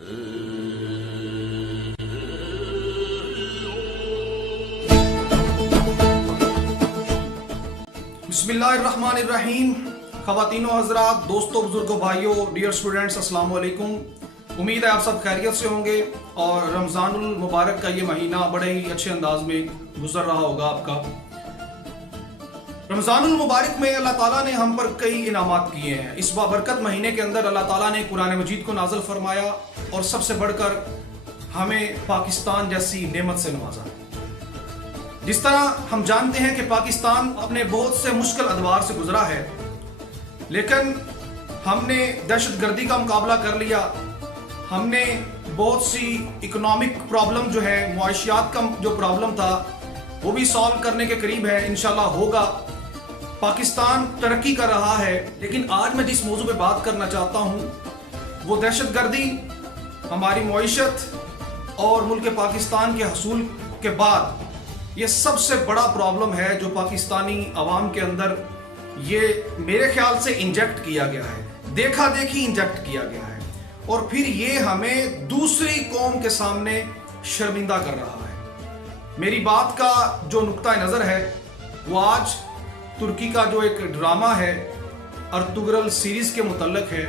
बिस्मिल्लाहिर्रहमानिर्रहीम। ख़वातीनो हज़रात, दोस्तों, बुजुर्गों, भाइयों, डियर स्टूडेंट्स, अस्सलाम वालेकुम। उम्मीद है आप सब खैरियत से होंगे और रमज़ानुल मुबारक का ये महीना बड़े ही अच्छे अंदाज में गुजर रहा होगा आपका। रमज़ानुल मुबारक में अल्लाह ताला ने हम पर कई इनामात किए हैं। इस बाबरकत महीने के अंदर अल्लाह ताला ने कुरान मजीद को नाज़िल फरमाया और सबसे बढ़कर हमें पाकिस्तान जैसी नेमत से नवाजा। जिस तरह हम जानते हैं कि पाकिस्तान अपने बहुत से मुश्किल अदवार से गुजरा है, लेकिन हमने दहशतगर्दी का मुकाबला कर लिया। हमने बहुत सी इकोनॉमिक प्रॉब्लम जो है, मुआशियात का जो प्रॉब्लम था वो भी सॉल्व करने के करीब है, इंशाल्लाह होगा। पाकिस्तान तरक्की कर रहा है। लेकिन आज मैं जिस मौजू पे बात करना चाहता हूँ वो दहशतगर्दी, हमारी मुआशत और मुल्क पाकिस्तान के हसूल के बाद ये सबसे बड़ा प्रॉब्लम है जो पाकिस्तानी अवाम के अंदर ये मेरे ख्याल से इंजेक्ट किया गया है, देखा देखी इंजेक्ट किया गया है और फिर ये हमें दूसरी कौम के सामने शर्मिंदा कर रहा है। मेरी बात का जो नुक्ता नज़र है वो आज तुर्की का जो एक ड्रामा है अर्तुगरल सीरीज के मुतल्लिक है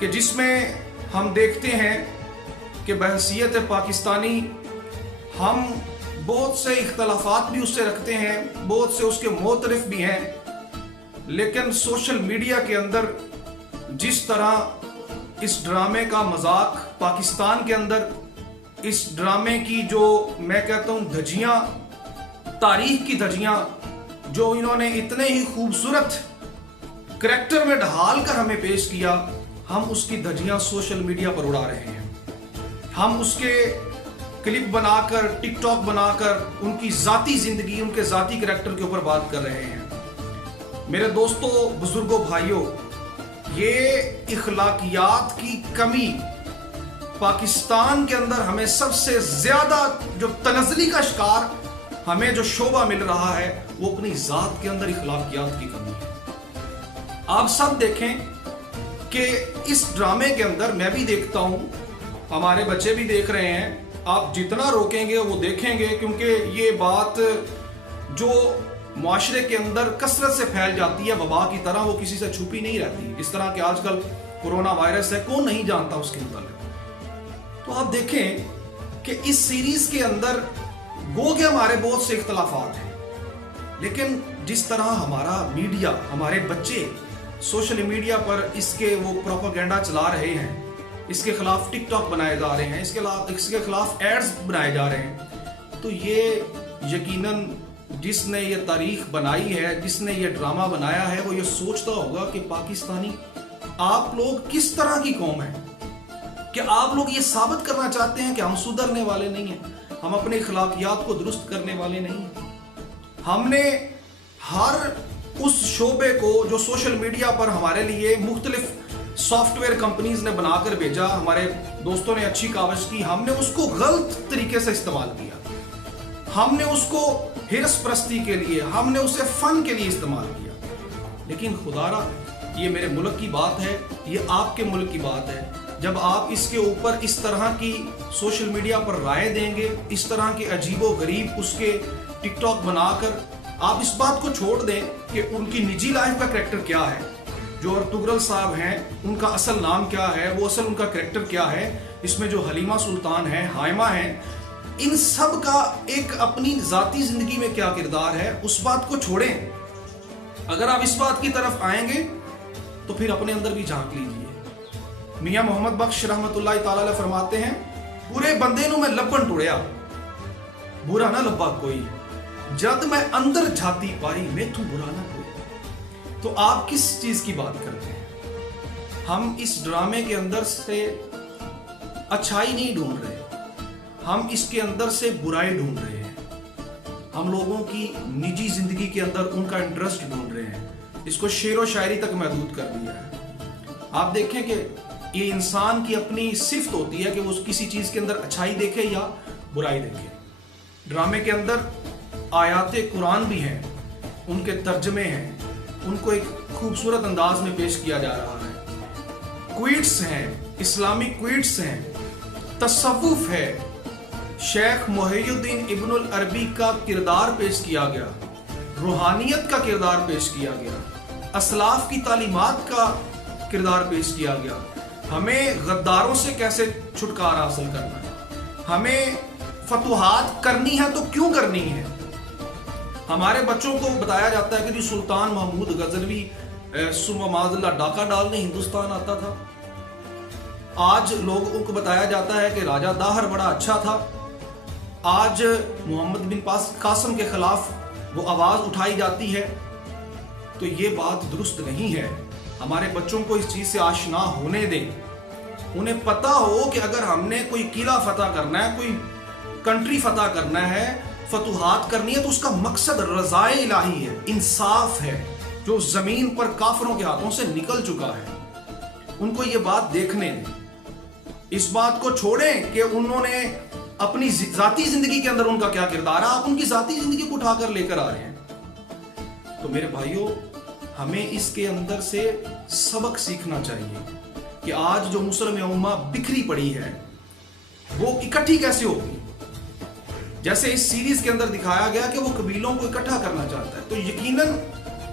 कि जिसमें हम देखते हैं कि बहसीयत पाकिस्तानी हम बहुत से इख्तलाफात भी उससे रखते हैं, बहुत से उसके मोतरफ भी हैं, लेकिन सोशल मीडिया के अंदर जिस तरह इस ड्रामे का मजाक पाकिस्तान के अंदर, इस ड्रामे की जो मैं कहता हूँ धज्जियाँ, तारीख की धज्जियाँ जो इन्होंने इतने ही खूबसूरत करैक्टर में ढाल कर हमें पेश किया, हम उसकी धज्जियाँ सोशल मीडिया पर उड़ा रहे हैं। हम उसके क्लिप बनाकर, टिकटॉक बनाकर उनकी जाती जिंदगी, उनके जाती करैक्टर के ऊपर बात कर रहे हैं। मेरे दोस्तों, बुजुर्गों, भाइयों, ये इखलाकियात की कमी पाकिस्तान के अंदर हमें सबसे ज्यादा जो तनज़ली का शिकार हमें जो शोभा मिल रहा है वो अपनी जात के अंदर इखलाकियात की कमी है। आप सब देखें कि इस ड्रामे के अंदर मैं भी देखता हूं, हमारे बच्चे भी देख रहे हैं। आप जितना रोकेंगे वो देखेंगे, क्योंकि ये बात जो मुआशरे के अंदर कसरत से फैल जाती है वबा की तरह, वो किसी से छुपी नहीं रहती। इस तरह के आजकल कोरोना वायरस है, कौन नहीं जानता उसके मुताबिक। तो आप देखें कि इस सीरीज के अंदर गो के हमारे बहुत से इख्तलाफात हैं, लेकिन जिस तरह हमारा मीडिया, हमारे बच्चे सोशल मीडिया पर इसके वो प्रोपेगेंडा चला रहे हैं, इसके खिलाफ टिकटॉक बनाए जा रहे हैं, इसके खिलाफ एड्स बनाए जा रहे हैं, तो ये यकीनन जिसने ये तारीख बनाई है, जिसने ये ड्रामा बनाया है, वो ये सोचता होगा कि पाकिस्तानी आप लोग किस तरह की कौम है, कि आप लोग ये साबित करना चाहते हैं कि हम सुधरने वाले नहीं हैं, हम अपने इखलाकियात को दुरुस्त करने वाले नहीं हैं। हमने हर उस शोबे को जो सोशल मीडिया पर हमारे लिए मुख्तलिफ सॉफ्टवेयर कंपनीज ने बनाकर भेजा, हमारे दोस्तों ने अच्छी कावश की, हमने उसको गलत तरीके से इस्तेमाल किया, हमने उसको हिरस परस्ती के लिए, हमने उसे फन के लिए इस्तेमाल किया। लेकिन खुदारा ये मेरे मुल्क की बात है, ये आपके मुल्क की बात है। जब आप इसके ऊपर इस तरह की सोशल मीडिया पर राय देंगे, इस तरह के अजीबो गरीब उसके टिकटॉक बनाकर, आप इस बात को छोड़ दें कि उनकी निजी लाइफ का करैक्टर क्या है, जो अर्तुगरल साहब हैं उनका असल नाम क्या है, वो असल उनका करैक्टर क्या है, इसमें जो हलीमा सुल्तान है, हाइमा है, इन सब का एक अपनी जाती जिंदगी में क्या किरदार है, उस बात को छोड़ें। अगर आप इस बात की तरफ आएंगे तो फिर अपने अंदर भी झांक लीजिए। मियां मोहम्मद बख्श रहमतुल्लाह ताला अलैह फरमाते हैं, पूरे बंदे नु मैं लब्बन टुड़िया, बुरा ना लब्बा कोई, जद मैं अंदर जाती पाई मैथू बुरा ना कोई। तो आप किस चीज की बात करते हैं? हम इस ड्रामे के अंदर से अच्छाई नहीं ढूंढ रहे, हम इसके अंदर से बुराई ढूंढ रहे हैं। हम लोगों की निजी जिंदगी के अंदर उनका इंटरेस्ट ढूंढ रहे हैं, इसको शेर व शायरी तक महदूद कर दिया है। आप देखें कि ये इंसान की अपनी सिफ्त होती है कि वो किसी चीज के अंदर अच्छाई देखे या बुराई देखे। ड्रामे के अंदर आयाते कुरान भी हैं, उनके तर्जमे हैं, उनको एक खूबसूरत अंदाज में पेश किया जा रहा है। क्वीट्स हैं, اسلامک کوئٹس ہیں، تصوف ہے، شیخ محی الدین ابن العربی کا کردار پیش کیا گیا، روحانیت کا کردار پیش کیا گیا، اسلاف کی تعلیمات کا کردار پیش کیا گیا، ہمیں غداروں سے کیسے چھٹکارا حاصل کرنا ہے، ہمیں فتوحات کرنی ہے تو کیوں کرنی ہے۔ ہمارے بچوں کو بتایا جاتا ہے کہ سلطان محمود غزنوی معاذ اللہ ڈاکہ ڈالنے ہندوستان آتا تھا۔ آج لوگوں کو بتایا جاتا ہے کہ راجہ داہر بڑا اچھا تھا۔ آج محمد بن قاسم کے خلاف وہ آواز اٹھائی جاتی ہے، تو یہ بات درست نہیں ہے۔ ہمارے بچوں کو اس چیز سے آشنا ہونے دیں، انہیں پتا ہو کہ اگر ہم نے کوئی قلعہ فتح کرنا ہے، کوئی کنٹری فتح کرنا ہے، فتوحات کرنی ہے، تو اس کا مقصد رضائے الہی ہے، انصاف ہے، جو زمین پر کافروں کے ہاتھوں سے نکل چکا ہے۔ ان کو یہ بات دیکھنے دیں، اس بات کو چھوڑیں کہ انہوں نے اپنی ذاتی زندگی کے اندر ان کا کیا کردار ہے، آپ ان کی ذاتی زندگی کو اٹھا کر لے کر آ رہے ہیں۔ تو میرے بھائیوں، ہمیں اس کے اندر سے سبق سیکھنا چاہیے کہ آج جو مسلم امہ بکھری پڑی ہے وہ اکٹھی کیسے ہوگی۔ جیسے اس سیریز کے اندر دکھایا گیا کہ وہ قبیلوں کو اکٹھا کرنا چاہتا ہے، تو یقیناً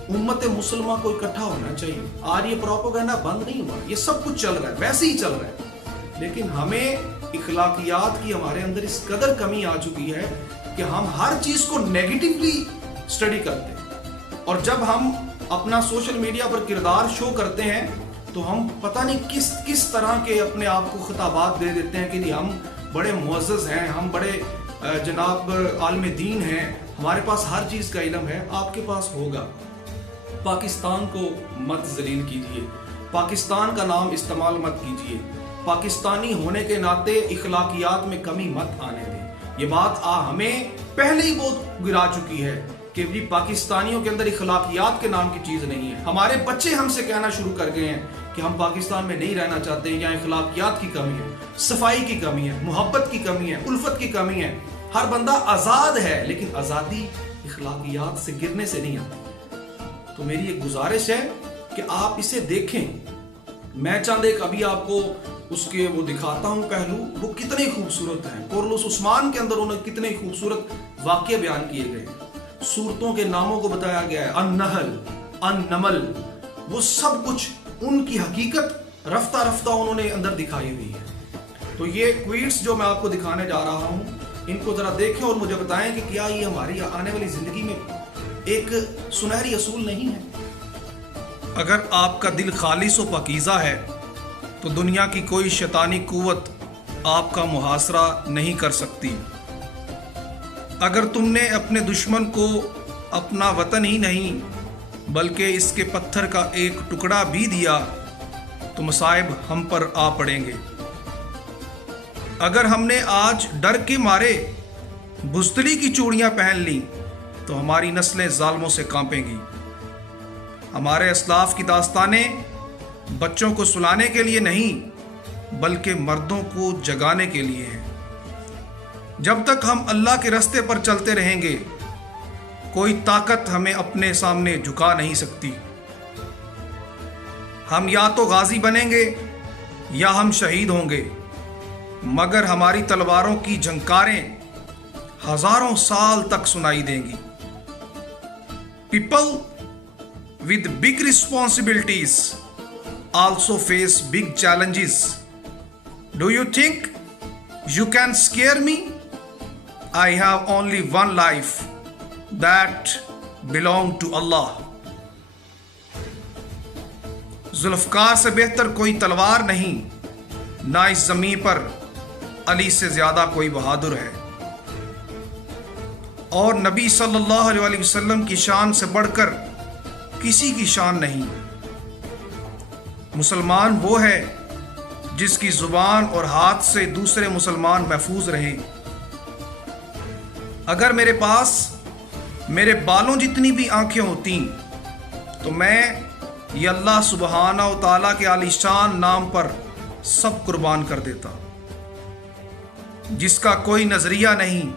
امت مسلمہ کو اکٹھا ہونا چاہیے۔ آج یہ پروپیگنڈا بند نہیں ہوا، یہ سب کچھ چل رہا ہے، ویسے ہی چل رہا ہے، لیکن ہمیں اخلاقیات کی ہمارے اندر اس قدر کمی آ چکی ہے کہ ہم ہر چیز کو نیگیٹیولی اسٹڈی کرتے ہیں، اور جب ہم اپنا سوشل میڈیا پر کردار شو کرتے ہیں تو ہم پتہ نہیں کس طرح کے اپنے آپ کو خطابات دے دیتے ہیں کہ ہم بڑے معزز ہیں، ہم بڑے جناب عالم دین ہیں، ہمارے پاس ہر چیز کا علم ہے۔ آپ کے پاس ہوگا۔ پاکستان کو مت ذلیل کیجیے، پاکستان کا نام استعمال مت کیجیے، پاکستانی ہونے کے ناطے اخلاقیات میں کمی مت آنے دیں۔ یہ بات ہمیں پہلے ہی بہت گرا چکی ہے کہ بھی پاکستانیوں کے اندر اخلاقیات کے نام کی چیز نہیں ہے۔ ہمارے بچے ہم سے کہنا شروع کر گئے ہیں کہ ہم پاکستان میں نہیں رہنا چاہتے، یہاں اخلاقیات کی کمی ہے، صفائی کی کمی ہے، محبت کی کمی ہے، الفت کی کمی ہے۔ ہر بندہ آزاد ہے، لیکن آزادی اخلاقیات سے گرنے سے نہیں آتی۔ تو میری ایک گزارش ہے کہ آپ اسے دیکھیں۔ میں چاند ایک ابھی آپ کو اس کے وہ دکھاتا ہوں پہلو، وہ کتنے خوبصورت ہیں۔ قرلس عثمان کے اندر انہیں کتنے خوبصورت واقعے بیان کیے گئے ہیں، سورتوں کے ناموں کو بتایا گیا ہے، النحل، النمل، وہ سب کچھ ان کی حقیقت رفتہ رفتہ انہوں نے اندر دکھائی ہوئی ہے۔ تو یہ کوئٹس جو میں آپ کو دکھانے جا رہا ہوں، ان کو ذرا دیکھیں اور مجھے بتائیں کہ کیا یہ ہماری آنے والی زندگی میں ایک سنہری اصول نہیں ہے۔ اگر آپ کا دل خالص و پاکیزہ ہے تو دنیا کی کوئی شیطانی قوت آپ کا محاصرہ نہیں کر سکتی۔ اگر تم نے اپنے دشمن کو اپنا وطن ہی نہیں بلکہ اس کے پتھر کا ایک ٹکڑا بھی دیا تو مصائب ہم پر آ پڑیں گے۔ اگر ہم نے آج ڈر کے مارے بزدلی کی چوڑیاں پہن لی تو ہماری نسلیں ظالموں سے کانپیں گی۔ ہمارے اسلاف کی داستانیں بچوں کو سلانے کے لیے نہیں بلکہ مردوں کو جگانے کے لیے ہیں۔ جب تک ہم اللہ کے راستے پر چلتے رہیں گے کوئی طاقت ہمیں اپنے سامنے جھکا نہیں سکتی۔ ہم یا تو غازی بنیں گے یا ہم شہید ہوں گے، مگر ہماری تلواروں کی جھنکاریں ہزاروں سال تک سنائی دیں گی۔ People with big responsibilities also face big challenges. Do you think you can scare me? I have only one life that belongs to Allah. Zulfiqar سے بہتر کوئی تلوار نہیں، نہ اس زمین پر علی سے زیادہ کوئی بہادر ہے، اور نبی صلی اللہ علیہ وسلم کی شان سے بڑھ کر کسی کی شان نہیں۔ مسلمان وہ ہے جس کی زبان اور ہاتھ سے دوسرے مسلمان محفوظ رہیں۔ اگر میرے پاس میرے بالوں جتنی بھی آنکھیں ہوتی تو میں یہ اللہ سبحانہ و تعالیٰ کے عالی شان نام پر سب قربان کر دیتا۔ جس کا کوئی نظریہ نہیں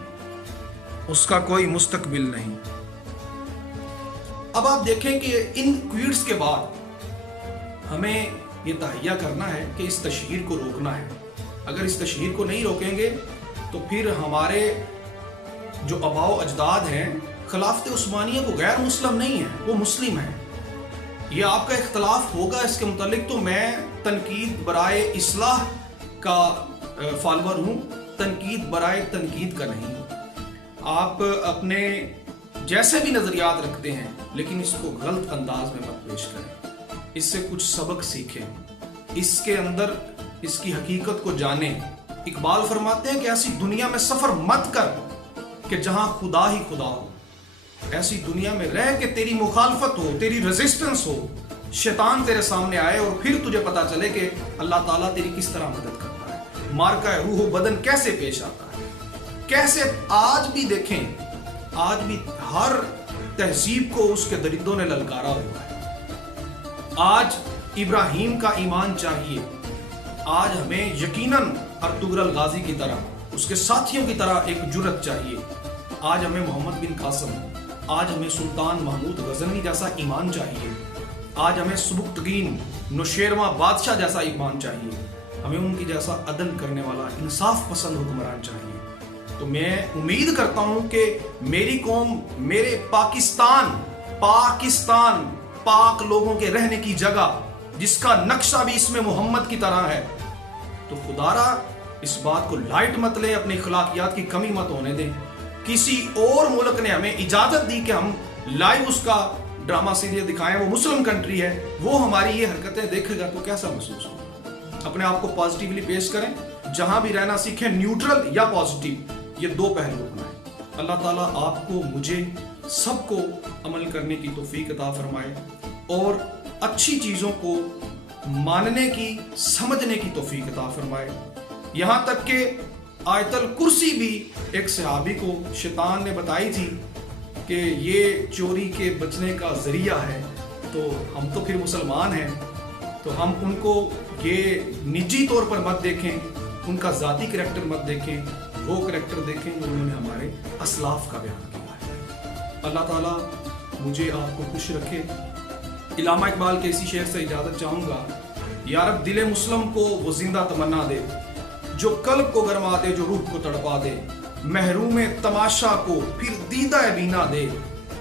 اس کا کوئی مستقبل نہیں۔ اب آپ دیکھیں کہ ان کوئٹس کے بعد ہمیں ये तहैया करना है कि इस तशहीर को रोकना है। अगर इस तशहीर को नहीं रोकेंगे तो फिर हमारे जो आबाओ अजदाद हैं खिलाफत उस्मानिया को गैर मुस्लिम नहीं है, वो मुस्लिम है। ये आपका इख्तलाफ होगा इसके मुतालिक, तो मैं तनकीद बराए इस्लाह का फॉलोअर हूँ, तनकीद बराए तनकीद का नहीं। आप अपने जैसे भी नजरियात रखते हैं लेकिन इसको गलत अंदाज में मत पेश करें, इससे कुछ सबक सीखें, इसके अंदर इसकी हकीकत को जानें। इकबाल फरमाते हैं कि ऐसी दुनिया में सफर मत कर कि जहां खुदा ही खुदा हो। ऐसी दुनिया में रह के तेरी मुखालफत हो, तेरी रेजिस्टेंस हो, शैतान तेरे सामने आए और फिर तुझे पता चले कि अल्लाह ताला तेरी किस तरह मदद करता है, मार्का रूह बदन कैसे पेश आता है, कैसे आज भी देखें, आज भी हर तहजीब को उसके दरिंदों ने ललकारा हुआ है। आज इब्राहिम का ईमान चाहिए, आज हमें यकीनन अर्तुगरुल गाजी की तरह, उसके साथियों की तरह एक जुर्रत चाहिए। आज हमें मोहम्मद बिन कासिम, आज हमें सुल्तान महमूद गजनवी जैसा ईमान चाहिए, आज हमें सुबुक्तगीन नौशेरवां बादशाह जैसा ईमान चाहिए, हमें उनकी जैसा अदल करने वाला इंसाफ पसंद हुक्मरान चाहिए। तो मैं उम्मीद करता हूं कि मेरी कौम, मेरे पाकिस्तान पाक लोगों के रहने की जगह जिसका नक्शा भी इसमें मोहम्मद की तरह है, तो खुदारा इस बात को लाइट मत ले, अपनी अखलाकियात की कमी मत होने दें। किसी और मुल्क ने हमें इजाजत दी कि हम लाइव उसका ड्रामा सीरियल दिखाएं, वो मुस्लिम कंट्री है, वो हमारी ये हरकतें देखेगा तो कैसा महसूस होगा। अपने आप को पॉजिटिवली पेश करें, जहां भी रहना सीखें, न्यूट्रल या पॉजिटिव, ये दो पहलू अपनाएं। अल्लाह ताला आपको, मुझे, सबको अमल करने की तौफीक अता फरमाए और अच्छी चीजों को मानने की, समझने की तौफीक अता फरमाए। यहां तक कि आयतल कुर्सी भी एक सहाबी को शैतान ने बताई थी कि ये चोरी के बचने का जरिया है, तो हम तो फिर मुसलमान हैं, तो हम उनको ये निजी तौर पर मत देखें, उनका जाती करैक्टर मत देखें, वो करैक्टर देखें जो उन्होंने हमारे असलाफ का बयान किया है। अल्लाह ताला मुझे आपको खुश रखे। इलामा इकबाल के इसी शेर से इजाजत चाहूंगा। या रब दिले मुस्लिम को वो जिंदा तमन्ना दे, जो कल्ब को गरमा दे, जो रूह को तड़पा दे, महरूम तमाशा को फिर दीदा बीना दे,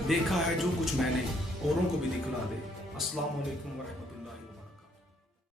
देखा है जो कुछ मैंने औरों को भी दिखला दे। अस्सलाम वालेकुम।